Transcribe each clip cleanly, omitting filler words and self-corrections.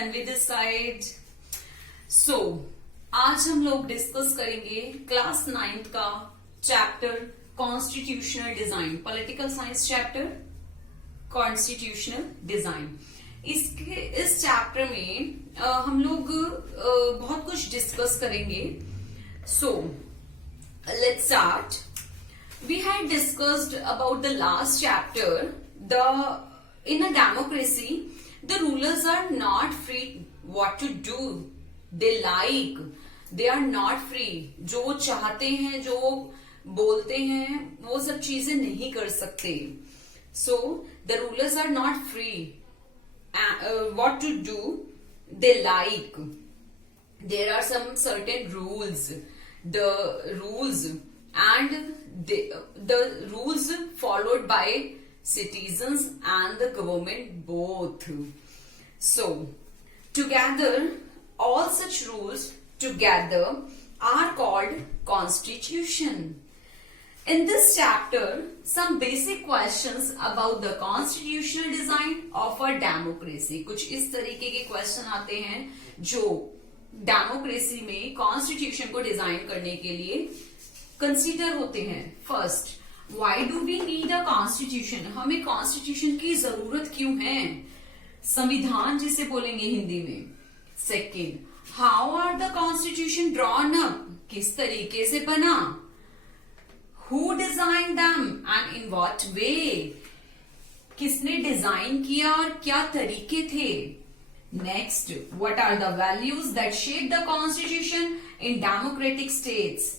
Tanvi this side. सो आज हम लोग डिस्कस करेंगे क्लास 9th का chapter constitutional design, political science chapter constitutional design. इस चैप्टर में हम लोग बहुत कुछ डिस्कस करेंगे। So let's start. We had discussed about the last chapter. In a democracy, the rulers are not free what to do. They like. They are not free. जो चाहते हैं, जो बोलते हैं, वो सब चीजें नहीं कर सकते. So the rulers are not free. What to do? They like. There are some certain rules. The rules and the rules followed by citizens and the government both. So together, all such rules together are called constitution. In this chapter, some basic questions about the constitutional design of a democracy. कुछ इस तरीके के question आते हैं जो democracy में constitution को design करने के लिए कंसीडर होते हैं। First, why do we need a constitution? हमें कॉन्स्टिट्यूशन की जरूरत क्यों है? संविधान जिसे बोलेंगे हिंदी में। Second, how are the constitution drawn up? किस तरीके से बना? Who design them and in what way? किसने डिजाइन किया और क्या तरीके थे? Next, what are the values that shape the constitution in democratic states?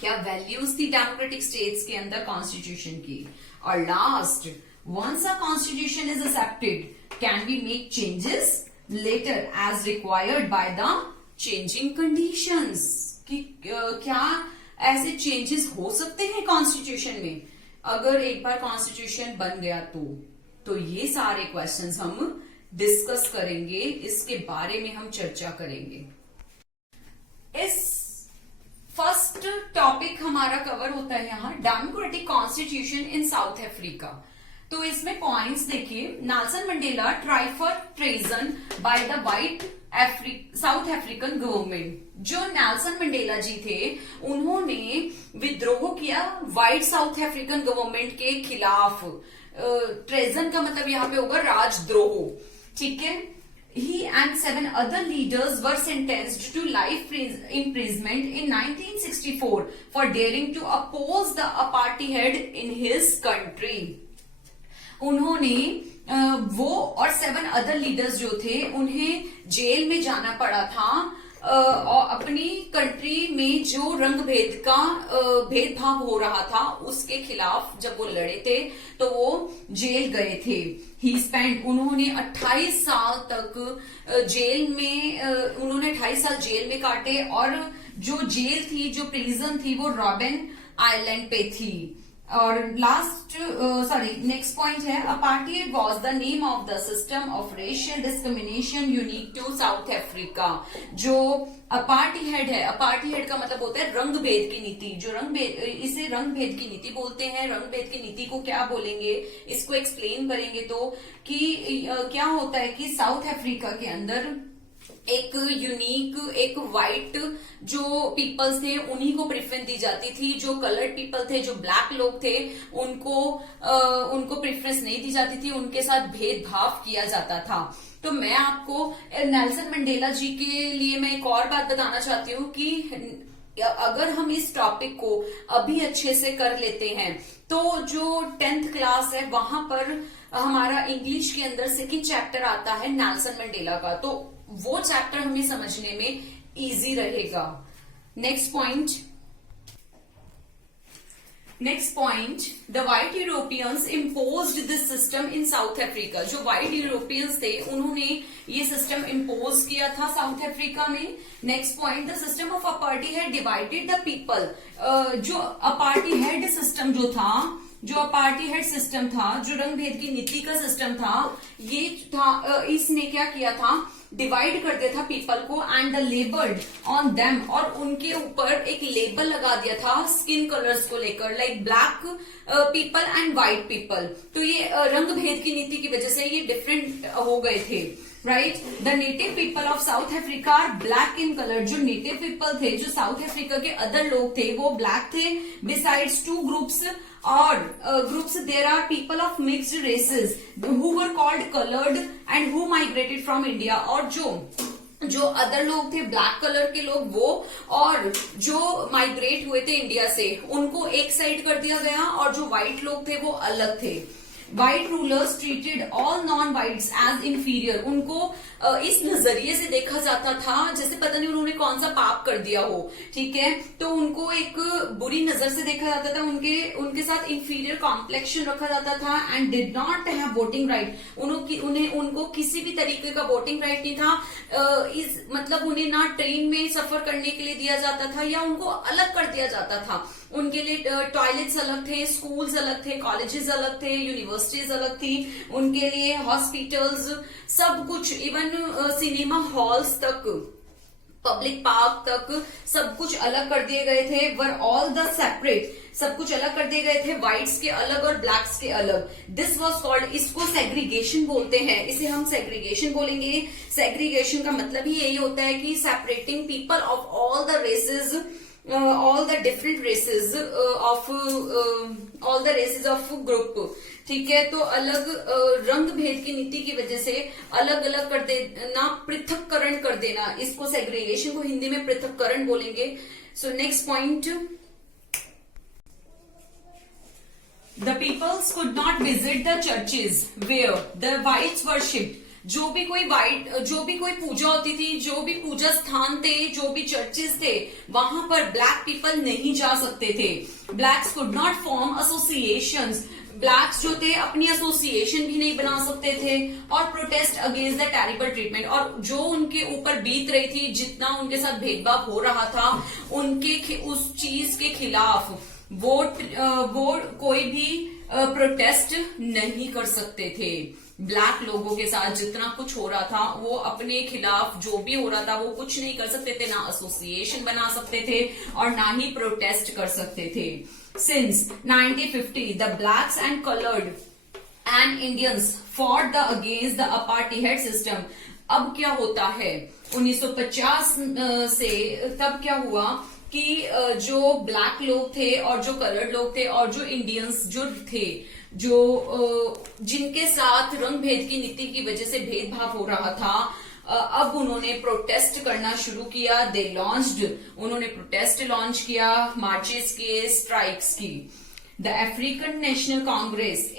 क्या वैल्यूज थी डेमोक्रेटिक स्टेट्स के अंदर कॉन्स्टिट्यूशन की? और last, once a constitution is accepted, can we make changes later as required by the changing conditions? कि क्या ऐसे changes हो सकते हैं कॉन्स्टिट्यूशन में अगर एक बार कॉन्स्टिट्यूशन बन गया तो ये सारे क्वेश्चंस हम डिस्कस करेंगे, इसके बारे में हम चर्चा करेंगे। इस फर्स्ट टॉपिक हमारा कवर होता है यहाँ democratic constitution in South Africa. तो इसमें पॉइंट्स देखिए। Nelson Mandela try for treason by the white south African government. जो नेल्सन मंडेला जी थे उन्होंने विद्रोह किया व्हाइट साउथ अफ्रीकन गवर्नमेंट के खिलाफ। ट्रेजन का मतलब यहाँ पे होगा राजद्रोह, ठीक है। He and 7 other leaders were sentenced to life imprisonment in 1964 for daring to oppose the apartheid in his country. उन्होंने वो और 7 other leaders जो थे उन्हें जेल में जाना पड़ा था और अपनी कंट्री में जो रंग भेद का भेदभाव हो रहा था उसके खिलाफ जब वो लड़े थे तो वो जेल गए थे। ही स्पेंड, उन्होंने 28 साल तक जेल में उन्होंने 28 साल जेल में काटे और जो जेल थी, जो प्रिजन थी, वो रॉबिन आइलैंड पे थी। और नेक्स्ट पॉइंट है apartheid was the name of the system of racial discrimination unique to South Africa. जो अपार्टहाइड है, अपार्टहाइड का मतलब होता है रंग भेद की नीति। जो इसे रंग भेद की नीति बोलते हैं। रंग भेद की नीति को क्या बोलेंगे, इसको एक्सप्लेन करेंगे तो कि क्या होता है कि साउथ अफ्रीका के अंदर एक यूनिक, एक व्हाइट जो पीपल्स थे उन्हीं को प्रेफरेंस दी जाती थी। जो कलर्ड पीपल थे, जो ब्लैक लोग थे, उनको प्रेफरेंस नहीं दी जाती थी, उनके साथ भेदभाव किया जाता था। तो मैं आपको नेल्सन मंडेला जी के लिए मैं एक और बात बताना चाहती हूँ कि अगर हम इस टॉपिक को अभी अच्छे से कर लेते हैं तो जो 10th क्लास है वहां पर हमारा इंग्लिश के अंदर सेकंड चैप्टर आता है नेल्सन मंडेला का, तो वो चैप्टर हमें समझने में इजी रहेगा। Next point, the white Europeans imposed this system in South Africa. जो व्हाइट यूरोपियंस थे उन्होंने ये सिस्टम इम्पोज किया था साउथ अफ्रीका में। Next point, the system of apartheid divided the people. जो अपार्टहाइड सिस्टम जो अपार्टहाइड सिस्टम था, जो रंग भेद की नीति का सिस्टम था, ये था, इसने क्या किया था, डिवाइड कर दिया था पीपल को and the labelled on them, और उनके ऊपर एक लेबल लगा दिया था स्किन कलर्स को लेकर, like black people and white people. तो ये रंग भेद की नीति की वजह से ये डिफरेंट हो गए थे। Right. The native people of South Africa are black in colour. जो नेटिव पीपल थे, जो साउथ अफ्रीका के अदर लोग थे, वो ब्लैक थे। बिसाइड्स टू ग्रुप्स और groups there are people of mixed races who were called coloured and who migrated from India. और जो अदर लोग थे, ब्लैक कलर के लोग, वो और जो माइग्रेट हुए थे इंडिया से, उनको एक साइड कर दिया गया और जो व्हाइट लोग थे वो अलग थे। White rulers treated all non whites as inferior. उनको इस नजरिए से देखा जाता था जैसे पता नहीं उन्होंने कौन सा पाप कर दिया हो, ठीक है। तो उनको एक बुरी नजर से देखा जाता था, उनके साथ इंफीरियर कॉम्प्लेक्शन रखा जाता था and did not have voting right. उनको किसी भी तरीके का वोटिंग राइट नहीं था। मतलब उन्हें ना ट्रेन में सफर करने के लिए दिया जाता था या उनको अलग कर दिया जाता था। उनके लिए टॉयलेट्स अलग थे, स्कूल्स अलग थे, कॉलेजेस अलग थे, यूनिवर्सिटीज अलग थी। उनके लिए हॉस्पिटल्स, सब कुछ, इवन सिनेमा हॉल्स तक, पब्लिक पार्क तक सब कुछ अलग कर दिए गए थे। वर ऑल द सेपरेट, सब कुछ अलग कर दिए गए थे, व्हाइट्स के अलग और ब्लैक्स के अलग। दिस वॉज कॉल्ड, इसको सेग्रीगेशन बोलते हैं, इसे हम सेग्रीगेशन बोलेंगे। सेग्रीगेशन का मतलब ही यही होता है कि separating people of all the races, all the different races of all the races of group, ठीक है। तो अलग रंग भेद की नीति की वजह से अलग अलग कर देना, पृथककरण कर देना, इसको सेग्रीगेशन को हिंदी में पृथककरण बोलेंगे। So next point, the peoples could not visit the churches where the whites worshipped. जो भी कोई पूजा होती थी, जो भी पूजा स्थान थे, जो भी चर्चेस थे, वहां पर ब्लैक पीपल नहीं जा सकते थे। Blacks could not form associations. Blacks जो थे अपनी एसोसिएशन भी नहीं बना सकते थे। और protest against the terrible treatment, और जो उनके ऊपर बीत रही थी, जितना उनके साथ भेदभाव हो रहा था, उनके उस चीज के खिलाफ वो कोई भी प्रोटेस्ट नहीं कर सकते थे। ब्लैक लोगों के साथ जितना कुछ हो रहा था, वो अपने खिलाफ जो भी हो रहा था वो कुछ नहीं कर सकते थे, ना एसोसिएशन बना सकते थे और ना ही प्रोटेस्ट कर सकते थे। Since 1950 the blacks and coloured and Indians fought the against the apartheid system. अब क्या होता है, 1950 से तब क्या हुआ कि जो ब्लैक लोग थे और जो कलर्ड लोग थे और जो इंडियंस जो थे, जो जिनके साथ रंग भेद की नीति की वजह से भेदभाव हो रहा था, अब उन्होंने प्रोटेस्ट करना शुरू किया। उन्होंने प्रोटेस्ट लॉन्च किया, मार्चेस किए, स्ट्राइक्स की। The African national Congress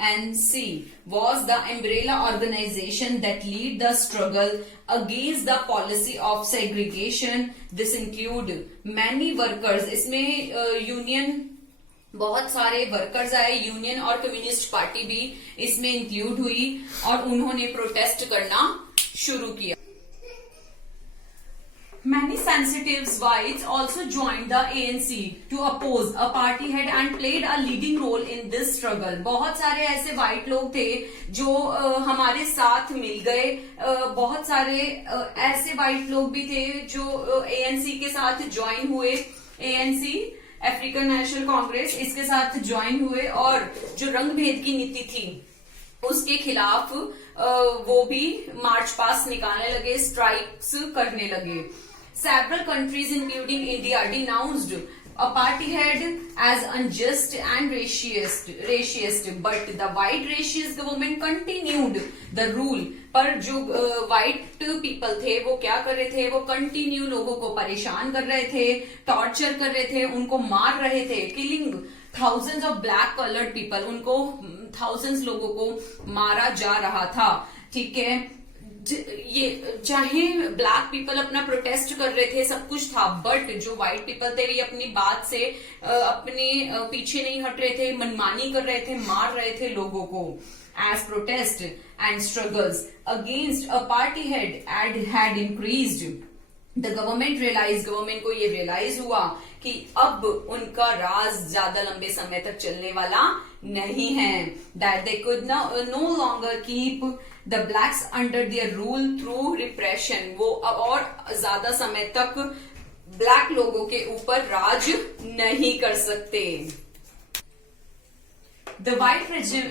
ANC was the umbrella organization that lead the struggle against the policy of segregation. This include many workers. इसमें यूनियन, बहुत सारे वर्कर्स आए, यूनियन और कम्युनिस्ट पार्टी भी इसमें इंक्लूड हुई और उन्होंने प्रोटेस्ट करना शुरू किया। Many sensitive whites also joined the ANC to oppose apartheid and played a leading role in this struggle. बहुत सारे ऐसे व्हाइट लोग थे जो हमारे साथ मिल गए। बहुत सारे ऐसे व्हाइट लोग भी थे जो ANC के साथ ज्वाइन हुए। ANC अफ्रीकन नेशनल कांग्रेस, इसके साथ ज्वाइन हुए और जो रंग भेद की नीति थी उसके खिलाफ वो भी मार्च पास्ट निकालने लगे, स्ट्राइक्स करने लगे। Several countries including India denounced apartheid as unjust and racist, but the white racist government continued the rule. पर जो व्हाइट पीपल थे वो क्या कर रहे थे, वो कंटिन्यू लोगों को परेशान कर रहे थे, टॉर्चर कर रहे थे, उनको मार रहे थे, killing thousands of black coloured people, उनको थाउजेंड्स लोगों को मारा जा रहा था, ठीक है। ये चाहे ब्लैक पीपल अपना प्रोटेस्ट कर रहे थे, सब कुछ था, बट जो व्हाइट पीपल थे ये अपनी बात से अपने पीछे नहीं हट रहे थे, मनमानी कर रहे थे, मार रहे थे लोगों को। As protest and struggles against apartheid had increased, the government को ये realize हुआ कि अब उनका राज ज्यादा लंबे समय तक चलने वाला नहीं है। That they could no longer keep the blacks under their rule through repression. वो और ज्यादा समय तक ब्लैक लोगों के ऊपर राज नहीं कर सकते। The white regime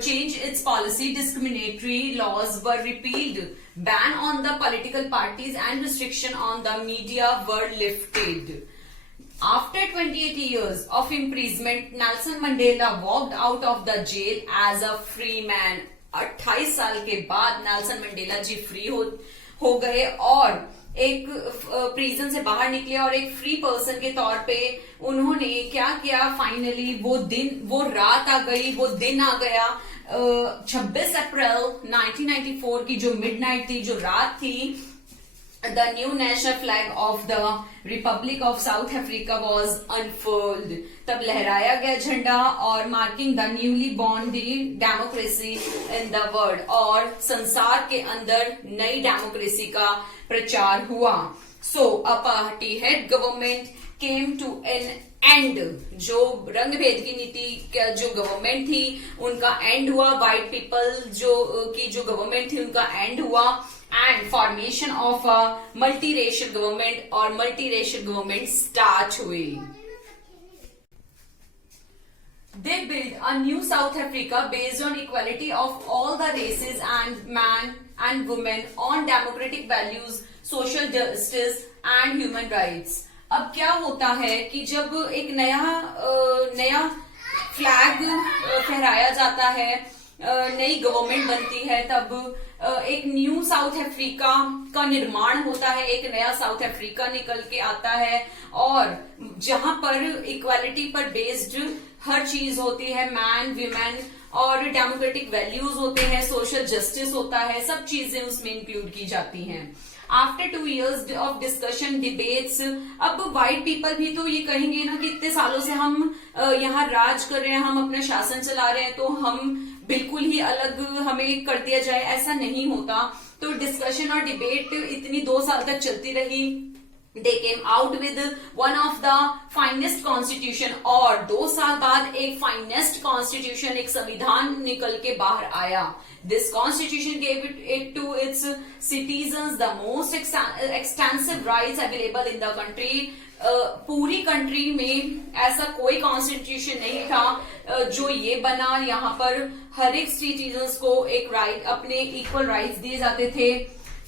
changed its policy. Discriminatory laws were repealed. Ban on the political parties and restriction on the media were lifted. After 28 years of imprisonment, Nelson Mandela walked out of the jail as a free man. 28 साल के बाद Nelson Mandela जी free हो गए और एक prison से बाहर निकले और एक फ्री पर्सन के तौर पे उन्होंने क्या किया, फाइनली वो रात आ गई, वो दिन आ गया। 26 अप्रैल 1994 की जो मिडनाइट थी, जो रात थी, the new national flag of the Republic of South Africa was unfurled. तब लहराया गया झंडा और marking the newly born the democracy in the world, और संसार के अंदर नई डेमोक्रेसी का प्रचार हुआ। So apartheid government came to an end. जो रंग भेद की नीति का जो गवर्नमेंट थी उनका एंड हुआ। व्हाइट पीपल जो गवर्नमेंट थी उनका एंड हुआ। And formation of a multiracial government और मल्टीरेशियल गवर्नमेंट स्टार्ट हुई। They built a new South Africa based on equality of all the races and man and women on democratic values, social justice and human rights. अब क्या होता है कि जब एक नया फ्लैग फहराया जाता है, नई गवर्नमेंट बनती है, तब एक न्यू साउथ अफ्रीका का निर्माण होता है, एक नया साउथ अफ्रीका निकल के आता है, और जहां पर इक्वालिटी पर बेस्ड हर चीज होती है, मैन वीमेन और डेमोक्रेटिक वैल्यूज होते हैं, सोशल जस्टिस होता है, सब चीजें उसमें इंक्लूड की जाती हैं। After 2 years of discussion debates, अब व्हाइट पीपल भी तो ये कहेंगे ना कि इतने सालों से हम यहाँ राज कर रहे हैं, हम अपना शासन चला रहे हैं, तो हम बिल्कुल ही अलग हमें कर दिया जाए, ऐसा नहीं होता। तो डिस्कशन और डिबेट इतनी 2 साल तक चलती रही। They came out with one of the finest constitution, और 2 साल बाद एक finest constitution, एक संविधान निकल के बाहर आया। This constitution gave it to its citizens the most extensive rights available in the country. पूरी कंट्री में ऐसा कोई कॉन्स्टिट्यूशन नहीं था जो ये बना, यहाँ पर हर एक सिटीजन्स को एक राइट, अपने इक्वल राइट्स दिए जाते थे।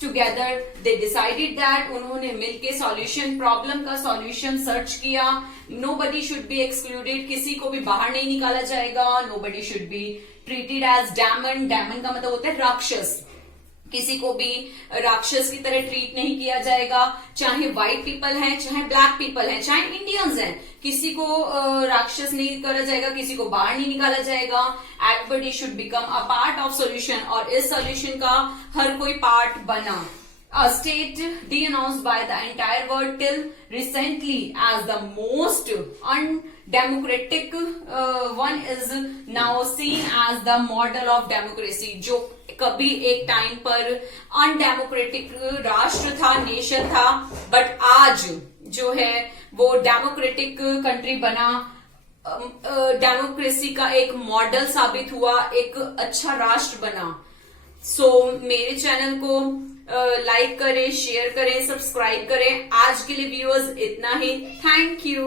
टुगेदर दे डिसाइडेड दैट, उन्होंने मिलके सॉल्यूशन, प्रॉब्लम का सॉल्यूशन सर्च किया। नोबडी शुड बी एक्सक्लूडेड, किसी को भी बाहर नहीं निकाला जाएगा। Nobody should be treated as demon, demon का मतलब होता है राक्षस, किसी को भी राक्षस की तरह ट्रीट नहीं किया जाएगा, चाहे व्हाइट पीपल हैं, चाहे ब्लैक पीपल हैं, चाहे इंडियंस हैं, किसी को राक्षस नहीं करा जाएगा, किसी को बाहर नहीं निकाला जाएगा। Everybody should become a part of solution, और इस सॉल्यूशन का हर कोई पार्ट बना। A state denounced by the entire world till recently as the most undemocratic one is now seen as the model of democracy, जो कभी एक time पर undemocratic राष्ट्र था, नेशन था, बट आज जो है वो डेमोक्रेटिक कंट्री बना, डेमोक्रेसी का एक मॉडल साबित हुआ, एक अच्छा राष्ट्र बना। सो मेरे चैनल को लाइक करें, शेयर करें, सब्सक्राइब करें। आज के लिए व्यूअर्स इतना ही। Thank you.